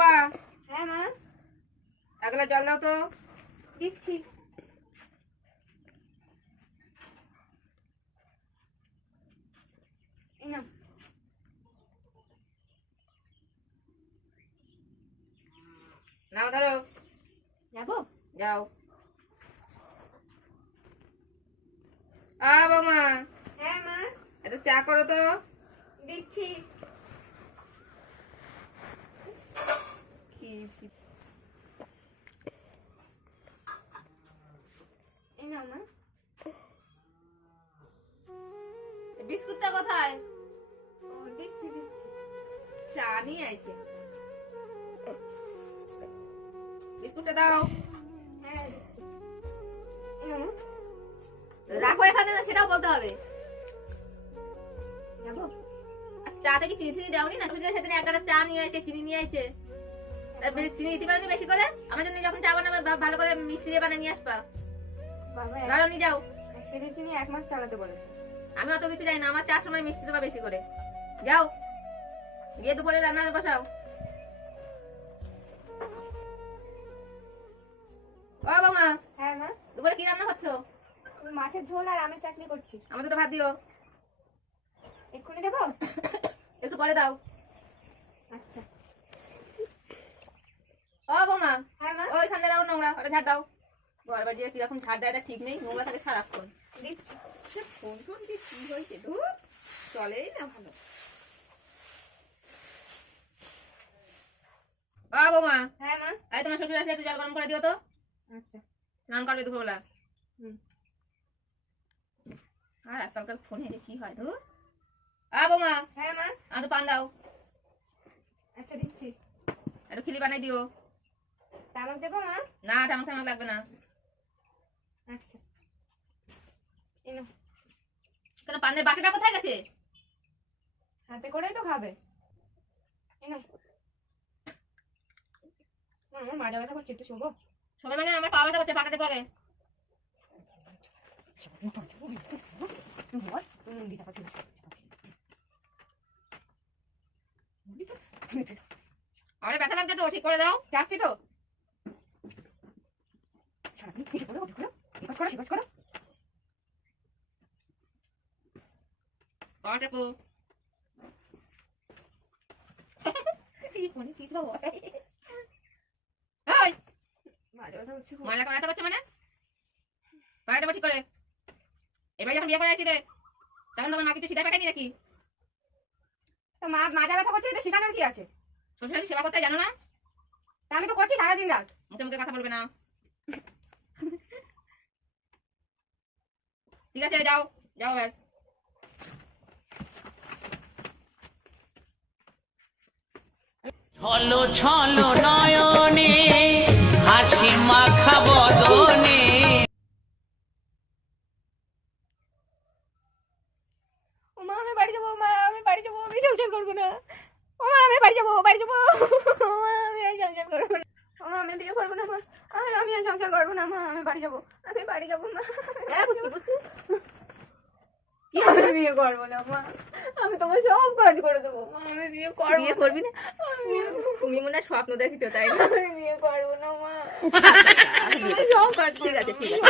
বাবা হ্যাঁ মা। এক গ্লাস জল দাও তো। দিচ্ছি। নাও। ধরো। যাব? যাও। আ বাবা হ্যাঁ মা। একটু চা করো তো। দিচ্ছি কি কি- এই নাও মা বিস্কুটটা কোথায়? ও দিচ্ছি চা নিয়ে আইছে। বিস্কুটটা দাও। হ্যাঁ রাখো এখানে না সেটাও বলতে হবে। চাতে কি চিনি চিনি দেওনি? না শুধু সেদিন একটা চা নিয়ে আইছে চিনি নিয়ে আইছে। চিনি দিতে পারেনি বেশি করে? আমার জন্য যখন চা বানাবে ভালো করে মিষ্টি দিয়ে বানিয়ে নিয়ে আসবা। বাবা নিয়ে যাও। এক চিনি এক মাস চালাতে বলেছে। আমি অত কিছু জানি না আমার চার সময় মিষ্টি দেবা বেশি করে। যাও গিয়ে দুপুরে রান্না বসাও। ও বৌমা হ্যাঁ মা। দুপুরে কি রান্না করছ? মাছের ঝোল আর আমের চাটনি করছি। আমার দুটো ভাত দিও। এক্ষুনি দেবো? একটু পরে দাও। আচ্ছা। ও বৌমা হ্যাঁ মা। ওই সামনে দাও নোংরা ওটা ঝাড় দাও। ঘর বাড়ি কীরকম ঝাড় দেয় ঠিক নেই নোংরা থাকে সারাক্ষণ। দিচ্ছি। সে ফোন ফোন কি কি হয়েছে চলেই না ভালো। বৌমা হ্যাঁ মা? এই তোমার শ্বশুর আসলে একটু জল গরম করে দিও তো। আচ্ছা। স্নান করবে দুপুরবেলা। হুম। আর আজকালকার ফোনে যে কি হয় তো আ বৌমা হ্যাঁ মা? আর পান দাও। আচ্ছা দিচ্ছি। একটু খিলি বানাই দিও। তামাক দেবো মা? না টামাক টামাক লাগবে না। আচ্ছা কেন পানের বাটিটা কোথায় গেছে? হাতে করেই তো খাবে। এই নাও। মা, আমার মাজা ব্যথা করছে একটু শোবো? সবাই মানে আমার পাওয়া ব্যথা করছে পারে। আরে ব্যথা লাগছে তো ঠিক করে দাও। যাচ্ছি তো। ঠিক করো ঠিক করো করো সেকাজ করো। পাওয়াটা কো কি ফোনে কি খাব এই! মাজা ব্যথা করছে খুব। ময়লা ব্যথা করছে মানে? পাড়াটা ঠিক করে। এবার যখন বিয়ে করে আসছি রে তখন তখন মা কিছু সিধা পাঠায়নি নাকি? মা মাজা ব্যথা করছে এটা শেখানোর কি আছে? শ্বশুর সেবা করতে জানো না? আমি তো করছি সারাদিন রাত। মুখে মুখে কথা বলবে না। ঠিক আছে যাও যাও এবার। ছলো ছলো নয়নে হাসি মাখা বদনে। ও মা আমি বাড়ি যাব মা আমি বাড়ি যাব আমি সংসার করব না। ও মা আমি বাড়ি যাব বাড়ি যাব। আমি সংসার করব না। মা আমি বিয়ে করব না মা। আমি আমি আর সংসার করব না মা। আমি বাড়ি যাব। আমি বাড়ি যাব মা। হ্যাঁ আমি বিয়ে করব না মা? আমি তোমার সব কাজ করে দেবো মা। আমি বিয়ে করব বিয়ে করবি না? তুমি মনে হয় স্বপ্ন দেখিছো তাই আমি বিয়ে করব না মা। বিয়ে আমি করব। সব কাজ ঠিক আছে ঠিক আছে।